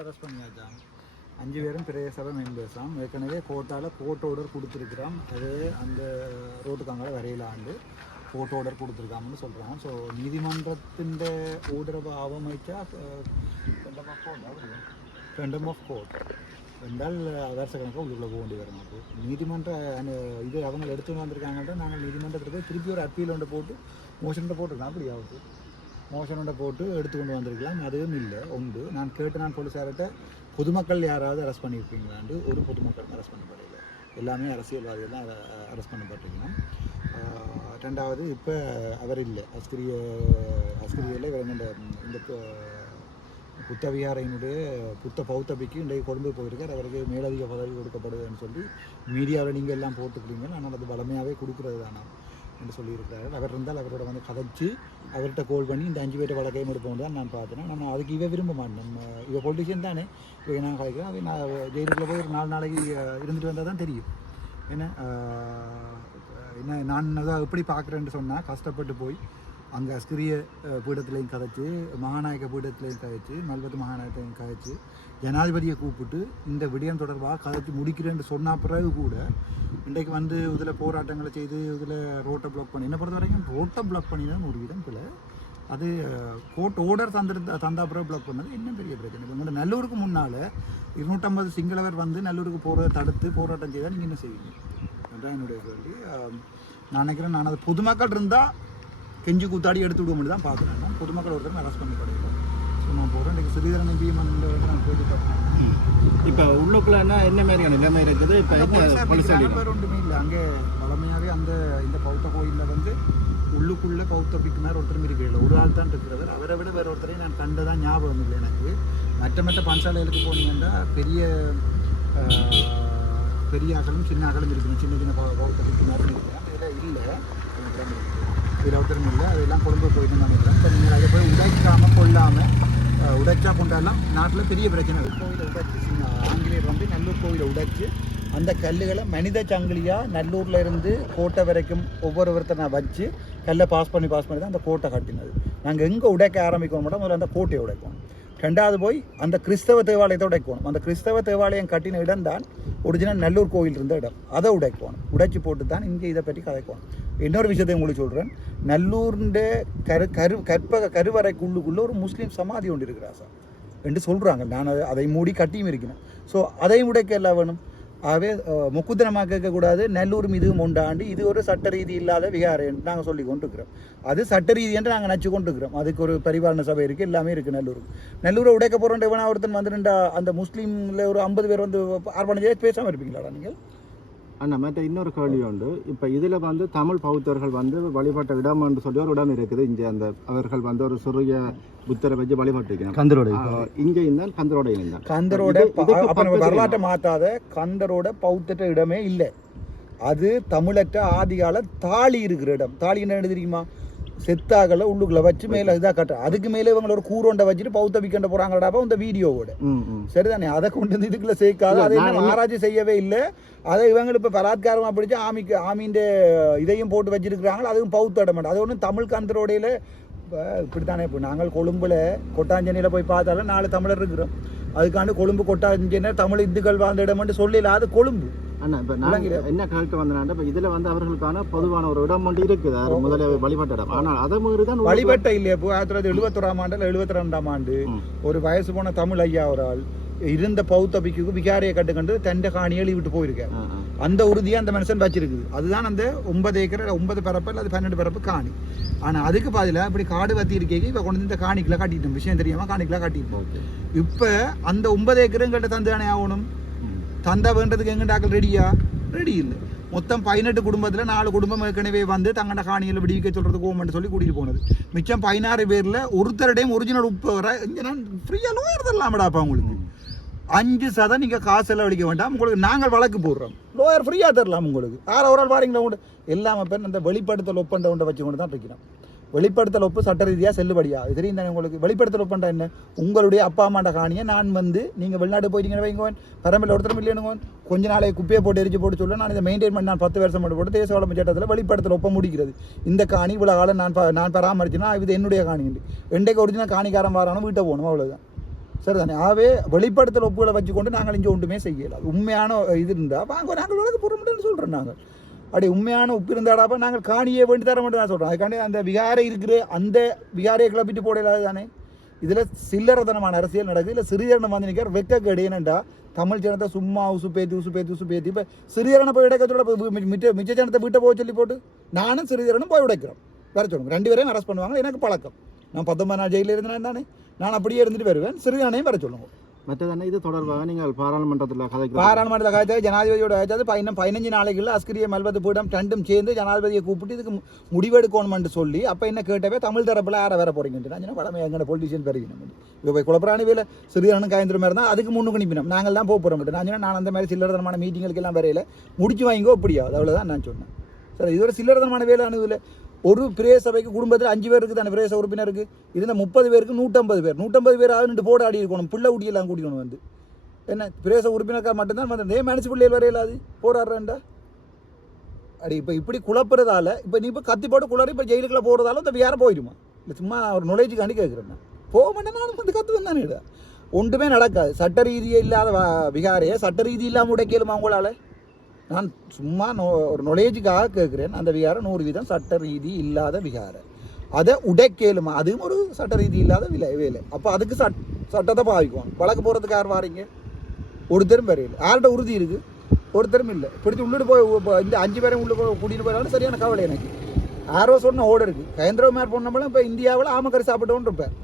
Arrest பண்ணியாச்சாம். அஞ்சு பேரும் பெரிய சபை மெம்பர்ஸாம் ஏற்கனவே கோர்ட்டால் கோர்ட் ஆர்டர் கொடுத்துருக்குறாம். அது அந்த ரோட்டுக்காங்கள வரையிலாண்டு கோர்ட் ஆர்டர் கொடுத்துருக்காங்கன்னு சொல்கிறாங்க ஸோ நீதிமன்றத்தின் ஓர்டரை அவமதிச்சா ஃப்ரெண்டம் ஆஃப் கோர்ட் ரெண்டால் வருஷ கணக்காக உள்ளுக்குள்ளே போக வேண்டி வரும் அப்போ நீதிமன்ற அந்த இது அவங்க எடுத்து வந்திருக்காங்கன்ட்டு நாங்கள் நீதிமன்றத்தில் போய் திருப்பி ஒரு அப்பீல் ஒன்று போட்டு மோஷன்கிட்ட போட்டிருக்கோம். அப்படி ஆகுது மோஷனோட போட்டு எடுத்து கொண்டு வந்திருக்கலாம். அதுவும் இல்லை. உண்டு. நான் கேட்டு நான் போலீஸார்கிட்ட பொதுமக்கள் யாராவது அரெஸ்ட் பண்ணியிருப்பீங்களாண்டு ஒரு பொதுமக்கள் அரெஸ்ட் பண்ணப்படல. எல்லாமே அரசியல்வாதிகள் தான் அரெஸ்ட் பண்ணப்பட்டிருக்கணும் ரெண்டாவது இப்போ அவர் இல்லை. அஸ்கிரிய அஸ்கிரியில் இவர் இந்த இந்த புத்த விகாரையினுடைய புத்த பௌத்தபிக்கு இன்றைக்கு கொண்டு போயிருக்கார். அவருக்கு மேலதிக பதவி கொடுக்கப்படுதுன்னு சொல்லி மீடியாவில் நீங்கள் எல்லாம் போட்டுக்கிறீங்க ஆனால் அது வளமையாகவே கொடுக்குறது தானே என்று சொல்லியிருக்கிறாரு. அவர் இருந்தால் அவரோட வந்து கதைச்சு அவர்கிட்ட கோல் பண்ணி இந்த அஞ்சு பேர்ட்ட வழக்கையும் எடுப்போம் தான் நான் பார்த்தேன் நான் அதுக்கு இவ விரும்ப மாட்டேன். நம்ம இவ பொலிட்டிஷியன் தானே. இவ நான் கலைக்கிறேன் அவன் நான் ஜெயிலுக்குள்ளே போய் ஒரு நாலு நாளைக்கு இருந்துட்டு வந்தால் தான் தெரியும். ஏன்னா என்ன நான் அதை எப்படி பார்க்குறேன்னு சொன்னால் கஷ்டப்பட்டு போய் அங்கே அஸ்கிரிய பீடத்துலையும் கதைச்சு மகாநாயக பீடத்துலையும் கதைச்சு மல்பத்து மகாநாயகத்தையும் கதைச்சு ஜனாதிபதியை கூப்பிட்டு இந்த விடயம் தொடர்பாக கதைச்சு முடிக்கிறேன்னு சொன்ன பிறகு கூட இன்றைக்கு வந்து இதில் போராட்டங்களை செய்து இதில் ரோட்டை பிளாக் பண்ணி என்ன பொறுத்த வரைக்கும் ரோட்டை பிளாக் பண்ணிதான் ஒரு விதம் பிள்ளை அது கோர்ட் ஓர்டர் தந்திருந்த தந்தா பிறகு பிளாக் பண்ணது இன்னும் பெரிய பிரச்சனை. இப்போ உங்களோட நல்லூருக்கு முன்னால் இருநூற்றம்பது சிங்களவர் வந்து நல்லூருக்கு போகிறத தடுத்து போராட்டம் செய்தால் நீங்கள் என்ன செய்வீங்க? அதுதான் என்னுடைய கேள்வி. நான் நினைக்கிறேன் நான் அது பொதுமக்கள் இருந்தால் கெஞ்சி கூத்தாடி எடுத்து விட முடியும் தான் பார்க்குறேன். பொதுமக்கள் ஒருத்தர் அரெஸ்ட் பண்ணி கிடையாது ஸோ நான் போகிறேன் இன்றைக்கு சிறிதரன் எம்பியும் வந்து நான் போயிட்டு பார்ப்பேன் இப்போ உள்ளுக்குள்ளன்னா என்ன மாதிரியான நிலைமை இருக்குது? இப்போ ஒன்றுமே இல்லை. அங்கே வளமையாகவே அந்த இந்த பௌத்த கோயிலில் வந்து உள்ளுக்குள்ள பௌத்த பிக்கு மாதிரி ஒருத்தரும் இருக்கிறது ஒரு ஆள் தான் இருக்கிறவர் அவரை விட வேற ஒருத்தரையும் நான் கண்டதான் ஞாபகம் இல்லை எனக்கு. மற்ற மற்ற பஞ்சாலைகளுக்கு போனீங்கன்னா பெரிய பெரிய அகலும் சின்ன அகலும் இருக்கணும் சின்ன சின்ன பௌத்த பிக்கு மாதிரி இருக்கிறேன் இதில் இல்லை. இதில் இல்லை. அதெல்லாம் கொழும்பு போயிட்டு நினைக்கிறேன் இப்போ நீங்கள் அதை போய் உடைக்காமல் கொள்ளாமல் உடைச்சா கொண்டாடலாம். நாட்டில் பெரிய பிரச்சனை கோவிலை உடைச்சி ஆங்கிலேயர் வந்து நல்லூர் கோயிலை உடைச்சி அந்த கல்லுகளை மனித சங்கிலியாக நல்லூர்ல இருந்து கோட்டை வரைக்கும் ஒவ்வொருத்தரை வச்சு கல்லை பாஸ் பண்ணி பாஸ் பண்ணி தான் அந்த கோட்டை கட்டினது. நாங்கள் எங்கே உடைக்க ஆரம்பிக்கணும் மட்டும் முதல்ல அந்த கோட்டையை உடைக்கணும் ரெண்டாவது போய் அந்த கிறிஸ்தவ தேவாலயத்தை உடைக்கணும். அந்த கிறிஸ்தவ தேவாலயம் கட்டின இடம் தான் ஒரிஜினல் நல்லூர் கோயில் இருந்த இடம். அதை உடைக்கணும். உடைச்சு போட்டு தான் இங்கே இதை பற்றி கதைக்கணும். இன்னொரு விஷயத்தை உங்களுக்கு சொல்கிறேன் நல்லூர்ன்ற கரு கரு கற்பக கருவறைக்குள்ளுக்குள்ளே ஒரு முஸ்லீம் சமாதி ஒன்று இருக்கிறா சார். என்று சொல்கிறாங்க நான் அதை அதை மூடி கட்டியும் இருக்கிறேன். ஸோ அதையும் உடைக்க எல்லாம் வேணும். ஆகவே முக்குத்தனமாக கேட்கக்கூடாது. நல்லூர் மீதும் உண்டாண்டு இது ஒரு சட்ட ரீதி இல்லாத விகாரம் என்று நாங்கள் சொல்லி கொண்டிருக்கிறோம். அது சட்ட ரீதி என்று நாங்கள் நச்சு கொண்டிருக்கிறோம். அதுக்கு ஒரு பரிபாலன சபை இருக்குது எல்லாமே இருக்குது நல்லூர். நல்லூரை உடைக்க போகிறோன்ற வேணா ஒருத்தன் வந்து ரெண்டா அந்த முஸ்லீமில் ஒரு ஐம்பது பேர் வந்து ஆர்ப்பாட்டம் பேசாமல் இருப்பீங்களாடா நீங்கள்? அண்ணா மற்ற இன்னொரு கேள்வி உண்டு. இப்போ இதில் வந்து தமிழ் பௌத்தர்கள் வந்து வழிபட்ட இடம் என்று சொல்லி ஒரு இடம் இருக்குது. இங்கே அந்த அவர்கள் வந்து ஒரு சிறிய புத்தரை வச்சு வழிபட்டிருக்கிறாங்க. கந்தரோட. இங்கே இருந்தால் கந்தரோட இருந்தால் கந்தரோட வரலாற்றை மாத்தாத கந்தரோட பௌத்தட்ட இடமே இல்லை. அது தமிழற்ற ஆதிகால தாலி இருக்கிற இடம். தாலி என்ன தெரியுமா? செத்தாக்களை உள்ளுக்குள்ள வச்சு மேல இதாக கட்ட அதுக்கு மேலே இவங்கள ஒரு கூரோண்டை வச்சுட்டு பௌத்த விக்கண்ட போறாங்கடாப்பா இந்த வீடியோவோட. சரிதானே? அதை கொண்டு வந்து இதுக்குள்ள சேர்க்காது அதை என்ன- ஆராய்ச்சி செய்யவே இல்லை. அதை இவங்க இப்போ பலாத்காரமா பிடிச்சு ஆமிக்கு ஆமீண்ட இதையும் போட்டு வச்சிருக்கிறாங்க அதுவும் பௌத்த இடம் அது ஒன்றும் தமிழ் கந்தரோடையில இப்போ இப்படித்தானே இப்போ நாங்கள் கொழும்புல கொட்டாஞ்சேனியில் போய் பார்த்தாலும் நாலு தமிழர் இருக்கிறோம். அதுக்காண்டு கொழும்பு கொட்டாஞ்சேனை தமிழ் இந்துக்கள் வாழ்ந்த இடம்னு சொல்லல அது கொழும்பு. அண்ணா இப்போ விளங்குது. என்ன கேட்க வந்தேன்னா இப்போ இதில் வந்து அவர்களுக்கான பொதுவான ஒரு இடம் ஒன்று இருக்குது முதல்ல வழிபட்ட இடம் ஆனால் அதை மீறி தான் வழிபட்ட இல்லையா இப்போ ஆயிரத்தி தொள்ளாயிரத்தி எழுபத்தொராம் ஆண்டில் எழுபத்தி ரெண்டாம் ஆண்டு. ஒரு வயசு போன தமிழ் ஐயா ஒரு ஆள் இருந்த பௌத்த பிக்குக்கு விகாரியை கட்டுக்கண்டு தண்டை காணியை விட்டு போயிருக்காரு. அந்த உறுதியை அந்த மனுஷன் வச்சிருக்குது அதுதான் அந்த ஒன்பது ஏக்கர் ஒன்பது பரப்பு அல்லது பன்னெண்டு பரப்பு காணி ஆனால் அதுக்கு பதிலாக இப்படி காடு வத்தி இருக்கேங்க இப்போ கொண்டு வந்து இந்த காணிக்குள்ள காட்டிட்டோம் விஷயம் தெரியாம காணிக்குள்ள காட்டிட்டோம் ஓகே இப்போ அந்த ஒன்பது ஏக்கருங்கிட்ட தந்தானே ஆகணும். தந்தா வேண்டதுக்கு எங்கண்டாக்கள் ரெடியா ரெடி இல்லை. மொத்தம் பதினெட்டு குடும்பத்தில் நாலு குடும்பம் ஏற்கனவே வந்து தங்கண்ட காணியில் விடுவிக்க சொல்கிறதுக்கு ஓமெண்ட் சொல்லி கூட்டிகிட்டு போனது. மிச்சம் பதினாறு பேரில் ஒருத்தருடையும் ஒரிஜினல் உப்பு வர இங்கே நான் ஃப்ரீயாக லோயர் தரலாமடாப்பா உங்களுக்கு. அஞ்சு சதம் நீங்கள் காசு செலவழிக்க வேண்டாம். உங்களுக்கு நாங்கள் வழக்கு போடுறோம். லோயர் ஃப்ரீயாக தரலாம் உங்களுக்கு. யார் ஒரு ஆள் வாரீங்களா உண்டு எல்லாமே பேர் இந்த வெளிப்படுத்தல் ஒப்பந்தம் உண்டை வச்சு கொண்டு தான் இருக்கிறோம் வெளிப்படுத்தல் ஒப்பு சட்ட ரீதியாக செல்லுபடியா? இது தெரியும் தானே உங்களுக்கு? வெளிப்படுத்தல் ஒப்பந்தா என்ன? உங்களுடைய அப்பா அம்மாண்ட காணியை நான் வந்து நீங்கள் வெளிநாட்டு போயிட்டீங்கன்னு வைங்கோன். பரம்பில் ஒருத்தரும் இல்லைன்னு கொஞ்ச நாளை குப்பையை போட்டு எரிச்சு போட்டு சொல்ல நான் இதை மெயின்டைன் பண்ணி நான் பத்து வருஷம் மட்டும் போட்டு தேச வளமை சட்டத்தில் வெளிப்படுத்தல் ஒப்ப முடிக்கிறது. இந்த காணி இவ்வளோ காலம் நான் ப- நான் பராமரிச்சுனா இது என்னுடைய காணி உண்டு என்றைக்கு ஒரிஜினல் காணிக்காரன் வாரானோ வீட்டை போகணும் அவ்வளோதான் சரிதானே? ஆகவே வெளிப்படுத்தல் ஒப்புகளை வச்சுக்கொண்டு நாங்கள் இங்கே ஒன்றுமே செய்யலாம் உண்மையான இது இருந்தால் வாங்க நாங்கள் வழக்கு போகிறோம்னு சொல்கிறோம் நாங்கள். அப்படி உண்மையான உப்பு இருந்தாடாப்ப நாங்கள் காணியே வேண்டி தர மட்டும் தான் சொல்கிறோம் அதுக்காண்டி அந்த விகாரை இருக்கிற அந்த விகாரையை கிளப்பிட்டு போடலாது தானே? இதில் சில்லறதனமான அரசியல் நடக்குது. இல்லை சிறியரணம் வந்து நிற்கிற வெக்க என்னண்டா தமிழ் ஜனத்தை சும்மா உசு பேத்தி உசு பேத்தி உசு பேத்தி. இப்போ சிறியரணை போய் உடைக்கிறதோட இப்ப மிச்ச மிச்ச ஜனத்தை வீட்டை போக சொல்லி போட்டு நானும் சிறியரனும் போய் உடைக்கிறோம். வேற சொல்லுங்க. ரெண்டு பேரையும் அரெஸ்ட் பண்ணுவாங்க. எனக்கு பழக்கம். நான் பத்தொன்பது நாள் ஜெயிலில் இருந்தேன் தானே? நான் அப்படியே இருந்துட்டு வருவேன். சிறியரனையும் வர சொல்லுங்க. மற்றதான இது தொடர்பாக நீங்கள் பாராளுமன்றத்தில் கதைக்க பாராளுமன்றத்தில் காய்ச்சது ஜனாதிபதியோட காய்ச்சது பதினம் பதினஞ்சு நாளைக்குள்ள அஸ்கிரிய மல்வத்து பீடம் ரெண்டும் சேர்ந்து ஜனாதிபதியை கூப்பிட்டு இதுக்கு முடிவெடுக்கணும்னு சொல்லி அப்போ என்ன கேட்டவே தமிழ் தரப்பில் யாரை வேற போறீங்கன்னு நான் பழமை எங்கட பொலிட்டிஷியன் பெருகினோம் இப்போ போய் குழப்பராணி வேலை சிறுதானும் காய்ந்திர மாதிரி தான் அதுக்கு முன்னுக்கு நிப்பினோம். நாங்கள் தான் போக போகிறோம் நான் சொன்னேன், நான் அந்த மாதிரி சில்லறதனமான மீட்டிங்களுக்கு எல்லாம் வரையில முடிச்சு வாங்கிக்கோ அப்படியாவது அவ்வளோதான் நான் சொன்னேன். சரி இது ஒரு சில்லறதனமான வேலை அனுபவில் ஒரு பிரேச சபைக்கு குடும்பத்தில் அஞ்சு பேர் இருக்குது அந்த பிரேச உறுப்பினருக்கு இதில் முப்பது பேருக்கு நூற்றம்பது பேர். நூற்றம்பது பேர் ஆகுன்னு போட ஆடி இருக்கணும். பிள்ளை ஊட்டியெல்லாம் கூட்டிக்கணும் வந்து. என்ன? பிரேச உறுப்பினருக்கா மட்டும்தான் வந்து ஏன் மனசு பிள்ளைகள் வரையில அது போராடுறேன்டா. அடி இப்போ இப்படி குழப்புறதால இப்போ நீ இப்போ கத்தி போட்டு குளறி இப்போ ஜெயிலுக்குள்ளே போகிறதால இந்த வேற போயிடுமா இல்லை சும்மா ஒரு நுழைச்சுக்காண்டி கேட்குறேன் நான். போக மாட்டேன் நானும் வந்து கற்று வந்தானே ஒன்றுமே நடக்காது. சட்ட ரீதியே இல்லாத விகாரையே விகாரையை சட்ட ரீதி இல்லாமல் உடைக்கலுமா உங்களால்? நான் சும்மா நோ ஒரு நுழைச்சுக்காக கேட்குறேன். அந்த விகாரம் நூறு வீதம் சட்ட ரீதி இல்லாத விகாரம் அதை உடைக்கலுமா? அதுவும் ஒரு சட்ட ரீதி இல்லாத விலை வேலை. அப்போ அதுக்கு சட் சட்டத்தை பாவிக்குவோம் வழக்கு போகிறதுக்கு யார் வாரீங்க? ஒருத்தரும் வரையில். யார்கிட்ட உறுதி இருக்குது ஒருத்தரும் இல்லை. பிடிச்சி உள்ளிட்டு போய் இந்த அஞ்சு பேரும் உள்ள கூட்டிகிட்டு போயிடாலும் சரியான கவலை எனக்கு. யாரோ சொன்ன ஓடு இருக்குது கயந்திரகுமார் பொண்ணம்பளும் இப்போ இந்தியாவில் ஆமக்கறி சாப்பிட்டோன்னு இருப்பேன்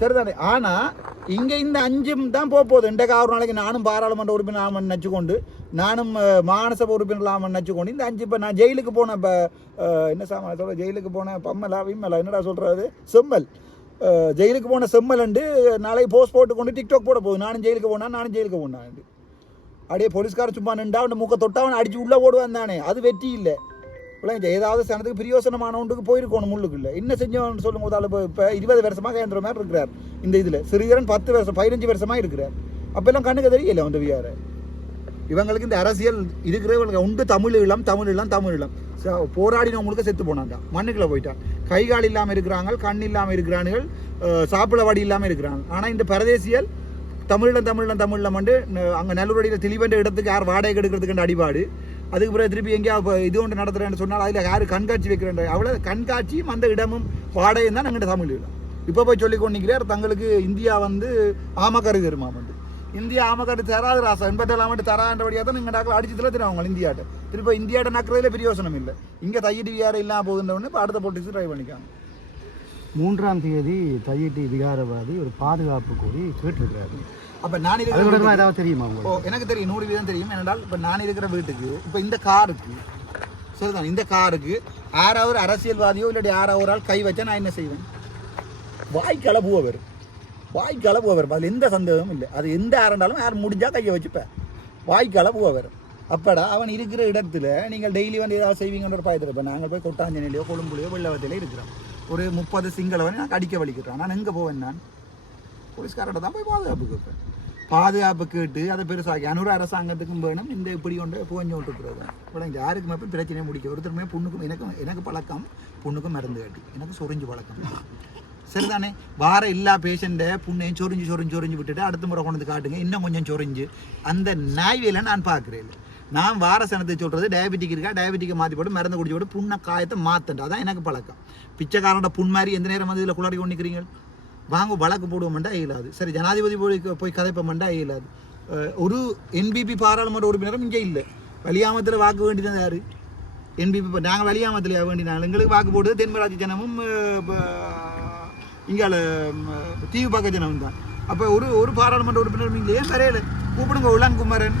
சரிதானே? ஆனால் இங்கே இந்த அஞ்சும் தான் போக போகுது. இன்றைக்கு ஆறு நாளைக்கு நானும் பாராளுமன்ற உறுப்பினர் ஆமன் நச்சுக்கொண்டு நானும் மாநசப உறுப்பினர் ஆமன் நச்சுக்கொண்டு இந்த அஞ்சு இப்போ நான் ஜெயிலுக்கு போன இப்போ என்ன சாமான சொல்ல ஜெயிலுக்கு போன பம்மலா விம்மலா என்னடா சொல்கிறது செம்மல். ஜெயிலுக்கு போன செம்மலண்டு நாளைக்கு போஸ்ட் போட்டு கொண்டு டிக்டாக் போட போகுது. நானும் ஜெயிலுக்கு போனா நானும் ஜெயிலுக்கு போனான் அப்படியே போலீஸ்கார சும்மா நின்றா அவன் மூக்க தொட்டா அவன் அடிச்சு உள்ளே ஓடுவான் தானே. அது வெற்றி இல்லை. பிள்ளைங்க ஏதாவது சனத்துக்கு பிரியோசனமானவனுக்கு போயிருக்கணும் முள்ளுக்கு இல்லை என்ன செஞ்சவன் சொல்லும் போது இப்போ இப்போ இருபது வருஷமாக கேந்திர மாதிரி இருக்கிறார். இந்த இதில். சிறிதரன் பத்து வருஷம் பதினஞ்சு வருஷமாக இருக்கிறார். அப்போல்லாம் கண்ணுக்கு தெரியல அந்த வியார. இவங்களுக்கு இந்த அரசியல் இருக்கிறவங்களுக்கு உண்டு தமிழ் இளம் தமிழ் இளம் தமிழ் இளம். போராடினவங்களுக்கு செத்து போனாங்க. மண்ணுக்குள்ள போயிட்டான் கை கால் இல்லாமல் இருக்கிறாங்க கண் இல்லாமல் இருக்கிறானுகள் சாப்பிட வடி இல்லாமல் இருக்கிறாங்க. ஆனால் இந்த பரதேசியல் தமிழில் தமிழில் தமிழில் வந்து அங்கே நல்லூரடியில் தெளிவென்ற இடத்துக்கு யார் வாடகை எடுக்கிறதுக்கு அடிபாடு. அதுக்கு பிறகு திருப்பி எங்கேயா இப்போ இது ஒன்று நடத்துகிறேன்னு சொன்னால் அதில் யார் கண்காட்சி வைக்கிறேன் அவ்வளோ கண்காட்சியும் அந்த இடமும் வாடகையும் தான் எங்கிட்ட தமிழ் இடம். இப்போ போய் சொல்லி கொண்டிருக்கிறார் தங்களுக்கு இந்தியா வந்து ஆமக்கரு கருமா வந்து. இந்தியா ஆமக்கரு தராது ராசா எண்பத்தேழாம் ஆண்டு தரான்றபடியாக தான் நீங்கள் அடிச்சு அடிச்சதுல தெரியும் அவங்க இந்தியாட்ட. திருப்பி இந்தியாட்ட நக்கிறதுல பிரயோசனம் இல்லை. இங்கே தையடி விகாரம் இல்லாமல் போகுதுன்னு இப்போ அடுத்த போட்டிஸ் ட்ரை பண்ணிக்காங்க மூன்றாம் தேதி தையட்டி விகாரவாதி ஒரு பாதுகாப்பு கூறி கேட்டிருக்கிறாரு அப்போ நான் ஏதாவது தெரியுமா ஓ எனக்கு தெரியும். நூறு வீதம் தெரியும். ஏனென்றால் இப்போ நான் இருக்கிற வீட்டுக்கு இப்போ இந்த காருக்கு சரிதான்? இந்த காருக்கு யாராவது அரசியல்வாதியோ இல்லாட்டி யாராவது ஆள் கை வச்சா நான் என்ன செய்வேன்? வாய்க்கால பூவ வரும் வாய்க்கால பூவ வரும் அதில் எந்த சந்தேகமும் இல்லை. அது எந்த ஆரண்டாலும் யார் முடிஞ்சா கையை வச்சுப்பேன் வாய்க்கால பூவ வரும் அப்படா அவன் இருக்கிற இடத்துல நீங்கள் டெய்லி வந்து ஏதாவது செய்வீங்கன்ற பயத்தில் இப்போ நாங்கள் போய் கொட்டாஞ்சனையிலையோ கொழும்புலையோ வெள்ளவத்திலையோ இருக்கிறோம். ஒரு முப்பது சிங்களவனை நான் அடிக்க வலிக்கிறோம். நான் எங்கே போவேன் நான்? போலீஸ்காரோட தான் போய் பாதுகாப்பு கேட்பேன் பாதுகாப்பு கேட்டு அதை பெருசாக்கி அனுர அரசாங்கத்துக்கும் வேணும் இந்த இப்படி கொண்டு புகஞ்சு விட்டுக்கிறது இப்போ யாருக்குமே போய் பிரச்சனையை முடிக்க ஒருத்தருமே பொண்ணுக்கும் எனக்கு எனக்கு பழக்கம் பொண்ணுக்கும் மருந்து கட்டி எனக்கு சொரிஞ்சு பழக்கம் சரிதானே வார எல்லா பேஷண்ட்டை புண்ணையும் சொரிஞ்சு சொரிஞ்சு சொரிஞ்சு விட்டுட்டு அடுத்த முறை கொண்டு வந்து காட்டுங்க இன்னும் கொஞ்சம் சொரிஞ்சு அந்த நாய்வேல நான் பார்க்குறேன் நான் வார சனத்தை சொல்கிறது டயபெட்டிக் இருக்கா டயபெட்டிக்கை மாற்றி போட்டு மருந்து குடிச்சு போட்டு புண்ணை காயத்தை மாற்றண்டா அதான் எனக்கு பழக்கம் பிச்சைக்காரோட புண் மாதிரி எந்த நேரம் வந்து இதில் குளறி கொண்டு வாங்க வழக்கு போடுவோம்டா இயலாது. சரி ஜனாதிபதி போய் போய் கதைப்போம்டா இயலாது. ஒரு என்பிபி பாராளுமன்ற உறுப்பினரும் இங்கே இல்லை. வலியாமத்தில் வாக்கு வேண்டியது யார்? என்பிபி இப்போ நாங்கள் வலியாமத்தில் வேண்டினாங்க. எங்களுக்கு வாக்கு போடுறது தென்மராட்சி ஜனமும் இங்கால தீவு பக்க ஜனமும் தான். அப்போ ஒரு ஒரு பாராளுமன்ற உறுப்பினரும் இங்கே ஏன் சரியில்லை கூப்பிடுங்க உலங்குமரன்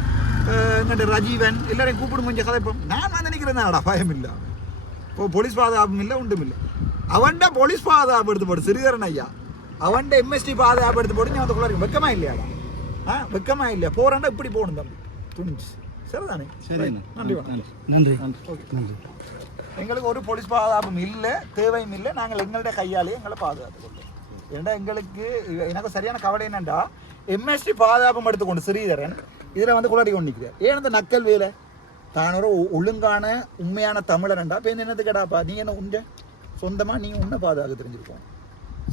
எங்கிட்ட ரஜீவன் எல்லாரையும் கூப்பிடுங்க கொஞ்சம் கதைப்போம். நான் வந்து நினைக்கிறேன் தான்டா பயம் இல்லை இப்போ போலீஸ் பாதுகாப்பும் இல்லை ஒன்றும் இல்லை. அவன்ட போலீஸ் பாதுகாப்பு எடுத்து போடு சிறுகரன் ஐயா. அவன்ட எம்எஸ்டி பாதுகாப்பு எடுத்து போட்டு ஞாபகத்துக்குள்ள இருக்கு வெக்கமா இல்லையாடா ஆ வெக்கமா இல்லையா போறாண்டா இப்படி போகணும் தம்பி துணிஞ்சு சரிதானே சரி நன்றி நன்றி ஓகே நன்றி எங்களுக்கு ஒரு போலீஸ் பாதுகாப்பும் இல்லை தேவையும் இல்லை நாங்கள் எங்கள்ட கையாலே எங்களை பாதுகாத்து கொள்வோம் ஏன்னா எங்களுக்கு எனக்கு சரியான கவலை என்னண்டா எம்எஸ்டி பாதுகாப்பும் எடுத்துக்கொண்டு ஸ்ரீதரன் இதில் வந்து குளறி கொண்டு நிற்கிறார் ஏன் இந்த நக்கல் வேலை தான் ஒரு ஒழுங்கான உண்மையான தமிழரண்டா இப்போ என்னது கேடாப்பா நீ என்ன உண்ட சொந்தமாக நீ உன்னை பாதுகாக்க தெரிஞ்சிருக்கோம்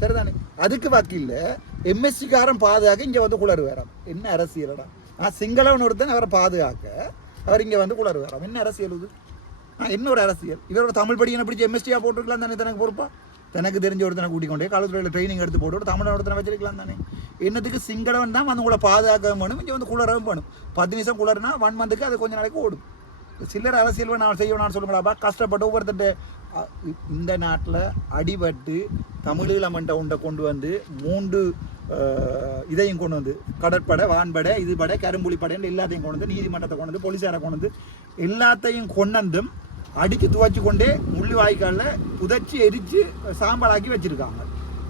சரிதானே? அதுக்கு வாக்கு இல்லை. எம்எஸ்சிக்காரன் பாதுகாக்க இங்கே வந்து குளறு வேறாம் என்ன அரசியலடா? நான் சிங்களவன் ஒருத்தன் அவரை பாதுகாக்க அவர் இங்கே வந்து குளறு வேறாம் என்ன அரசியல் இது? ஆ, என்ன ஒரு அரசியல்? இவரோட தமிழ் படிக்கணும் பிடிச்சி எம்எஸ்டியாக போட்டுருக்கலாம் தானே தனக்கு பொறுப்பா? தனக்கு தெரிஞ்ச ஒருத்தனை கூட்டிக் கொண்டே காலத்துறையில் ட்ரைனிங் எடுத்து போட்டு தமிழன் தமிழ் ஒருத்தனை வச்சிருக்கலாம் தானே? என்னத்துக்கு சிங்களவன் தான் வந்து உங்களை பாதுகாக்கவும் வேணும் இங்கே வந்து குளரவும் வேணும் பத்து நிமிஷம் குளர்னா ஒன் மந்த்துக்கு அது கொஞ்ச நாளைக்கு ஓடும். சில்லற அரசியல் நான் செய்யணும் சொல்லுங்களாப்பா கஷ்டப்பட்டு ஒவ்வொருத்தட்ட இந்த நாட்டில் அடிபட்டு தமிழீழமண்ட உண்டை கொண்டு வந்து மூன்று இதையும் கொண்டு வந்து கடற்படை வான்படை இது படை கரும்புலி படைன்னு எல்லாத்தையும் கொண்டு வந்து நீதிமன்றத்தை கொண்டு வந்து போலீஸாரை கொண்டு வந்து எல்லாத்தையும் கொண்டு வந்தும் அடித்து துவைச்சு கொண்டே முள்ளி வாய்க்காலில் புதைச்சி எரித்து சாம்பலாக்கி வச்சுருக்காங்க.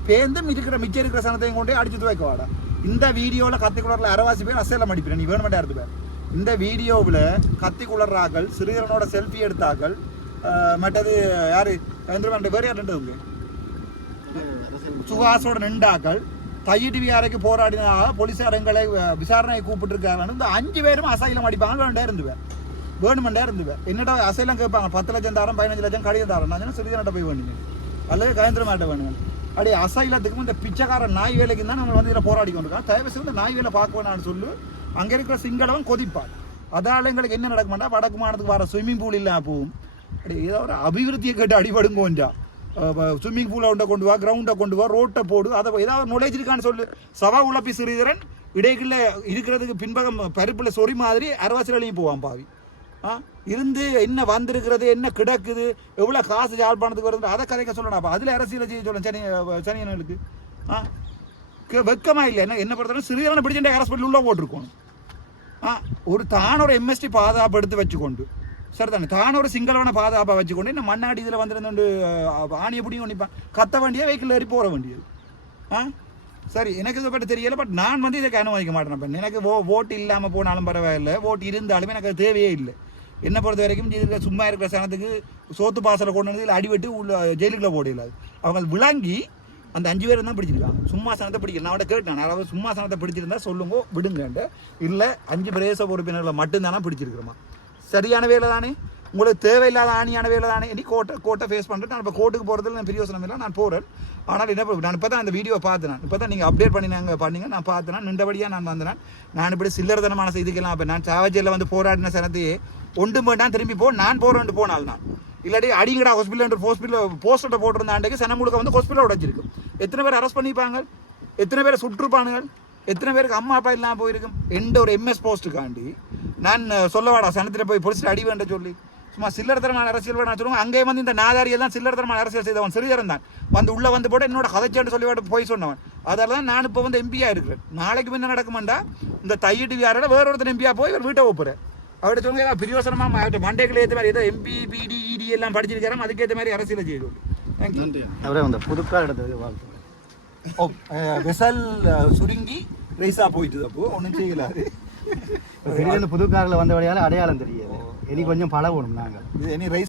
பேந்தும் இருக்கிற மிச்சம் இருக்கிற சனத்தையும் கொண்டே அடித்து துவைக்க வாடா. இந்த வீடியோவில் கத்திக்குளரில் அரவாசி பேர் அசைலம் அடிப்பேன் நீ வேணுமெண்டா இருந்து பேர். இந்த வீடியோவில் கத்திக்குளராக்கள் சிறுகரனோட செல்ஃபி எடுத்தாக்கள் மற்றது யாரு கந்திரமண்ட பேர் யார் ரெண்டு சுகாசோட நின்றாக்கள் தையீட்டு வியாரைக்கு போராடினதாக போலீஸார் எங்களை அஹ், கூப்பிட்டுருக்காங்கன்னு இந்த அஞ்சு பேரும் அசைலம் அடிப்பாங்க வேண்டாம் இருந்துவேன் வேணுமெண்டா இருந்துவேன் என்னடா அசைலம் கேட்பாங்க பத்து லட்சம் தரம் பதினஞ்சு லட்சம் கடிதம் தாரம் நான் சொன்னேன் சிறிதனட்ட போய் வேணுங்க அல்லது கயந்திரமாட்ட வேணுங்க அப்படி அசைலத்துக்கும் இந்த பிச்சைக்காரன் நாய் வேலைக்கு தான் நம்ம வந்து இதில் போராடி கொண்டிருக்கோம் தயவு செய்து நாய் வேலை பார்க்க வேணாம்னு சொல்லு அங்கே இருக்கிற சிங்களவன் கொதிப்பான் அதால எங்களுக்கு என்ன நடக்க மாட்டா வடக்கு மாநிலத்துக்கு வர ஸ்விம்மிங் பூல் இல்லாமல் போகும் ஏதோ ஒரு அபிவிருத்தியை கேட்டு அடிபடுங்க கொஞ்சம். ஸ்விம்மிங் பூலை உண்டை கொண்டு வா கிரவுண்டை கொண்டு வா ரோட்டை போடு. அதை ஏதாவது நுழைஞ்சு இருக்கான்னு சொல்லு. சவா உழப்பி சிறிதரன் இடைக்குள்ள இருக்கிறதுக்கு பின்பகம் பருப்பில் சொறி மாதிரி அரவாசிலையும் போவான் பாவி. ஆ இருந்து என்ன வந்திருக்கிறது என்ன கிடக்குது எவ்வளோ காசு யாழ்ப்பாணத்துக்கு வருது அதை கதைக்க சொல்லணும் அப்போ. அதில் அரசியலை செய்ய சொல்லணும் சனி சனியனுக்கு ஆ க- இல்லை. என்ன என்ன பொறுத்தவரை சிறியரனை பிடிச்சிட்டு ஹாஸ்பிட்டல் உள்ளே போட்டிருக்கணும். ஆ ஒரு தானோட எம்எஸ்டி பாதுகாப்பு எடுத்து வச்சுக்கொண்டு. சரிதானே? தான ஒரு சிங்களவனை பாதுகாப்பாக வச்சுக்கொண்டு இந்த மண்ணாடி இதில் வந்துருந்து ஆணியை பிடிக்கும் நிற்பான் கத்த வேண்டிய வெஹிக்கிள் ஏறி போற வேண்டியது. ஆ? சரி எனக்கு இதை பற்றி தெரியல பட் நான் வந்து இதை அனுமதிக்க மாட்டேன் அப்ப. எனக்கு ஓ ஓட்டு இல்லாமல் போனாலும் பரவாயில்லை ஓட்டு இருந்தாலும் எனக்கு அது தேவையே இல்லை. என்னை பொறுத்த வரைக்கும் இதுல சும்மா இருக்கிற சனத்துக்கு சோத்து பாசலை கொண்டு வந்து அடிவெட்டு உள்ள ஜெயிலுக்குள்ளே போடல அவங்க விளங்கி அந்த அஞ்சு பேர் தான் பிடிச்சிருக்காங்க. சும்மா சனத்தை பிடிக்கல. நான் அவட கேட்டேன் அதாவது சும்மா சனத்தை பிடிச்சிருந்தா சொல்லுங்க விடுங்கன்ட்டு. இல்லை அஞ்சு பிரதேச உறுப்பினர்களை மட்டும்தானா பிடிச்சிருக்கிறோமா? சரியான வேலை தானே? உங்களுக்கு தேவையில்லாத ஆணியான வேலை தானே? இனி கோட்டை கோட்டை ஃபேஸ் பண்ணுறேன் நான் இப்போ கோர்ட்டுக்கு போகிறதுல நான் யோசனை இல்லை. நான் போகிறேன் ஆனால் என்ன பண்ணுவேன் நான் இப்போ தான் அந்த வீடியோ பார்த்தேன். இப்போ தான் நீங்கள் அப்டேட் பண்ணினாங்க பண்ணீங்க. நான் பார்த்தேன். நின்றபடியாக நான் வந்தேன். நான் இப்படி சில்லறதனமான செய்திக்கலாம் அப்போ நான் சாவஜியில் வந்து போராடின சனத்தையே ஒன்று வேண்டாம் திரும்பி போ நான் போகிறேன்ட்டு போனால் நான். இல்லாட்டி அடிங்கடா ஹாஸ்பிட்டல் ஹாஸ்பிட்டல் போஸ்டர்ட்ட போட்டிருந்தாண்டக்கு சனம் முழுக்க வந்து ஹாஸ்பிட்டல் உடைச்சிருக்கு எத்தனை பேர் அரெஸ்ட் பண்ணிப்பாங்க எத்தனை பேரை சுற்றுப்பானுங்கள் எத்தனை பேருக்கு அம்மா அப்பா இல்லாமல் போயிருக்கும்? எந்த ஒரு எம்எஸ் போஸ்ட்டுக்காண்டி நான் சொல்லவாடா சனத்தில் போய் போலீஸ் அடி வேண்ட சொல்லி. சும்மா சில்லறத்தரமான அரசியல் வேணா சொல்லுவாங்க. அங்கே வந்து இந்த நாதாரி எல்லாம் சில்லறத்தரமான அரசியல் செய்தவன் சிறிதரன் தான். வந்து உள்ளே வந்து போட்டு என்னோட கதைச்சேன்னு சொல்லி வாட்டு போய் சொன்னவன். அதால் தான் நான் இப்போ வந்து எம்பியா இருக்கிறேன். நாளைக்கு என்ன நடக்குமாண்டா? இந்த தையிட்டு வியாரோட வேற ஒருத்தர் எம்பியாக போய் இவர் வீட்டை ஒப்புறேன் அவர்கிட்ட சொல்லுங்க ஏதாவது பிரியோசனமாக அவர்கிட்ட மண்டைகள் ஏற்ற மாதிரி ஏதோ எம்பி பிடி இடி எல்லாம் படிச்சிருக்காராம். அதுக்கேற்ற மாதிரி அரசியல் செய்து தேங்க்யூ அவரே அந்த புதுக்கார் எடுத்தது வாழ்த்து. வெசல் சுருங்கி ரைஸா போயிட்டு அப்போ ஒன்றும் செய்யலாது திடீர்னு புதுக்காரில் வந்தபடியால அடையாளம் தெரியாது இனி கொஞ்சம் பழகணும் நாங்கள் இது இனி ரைஸ்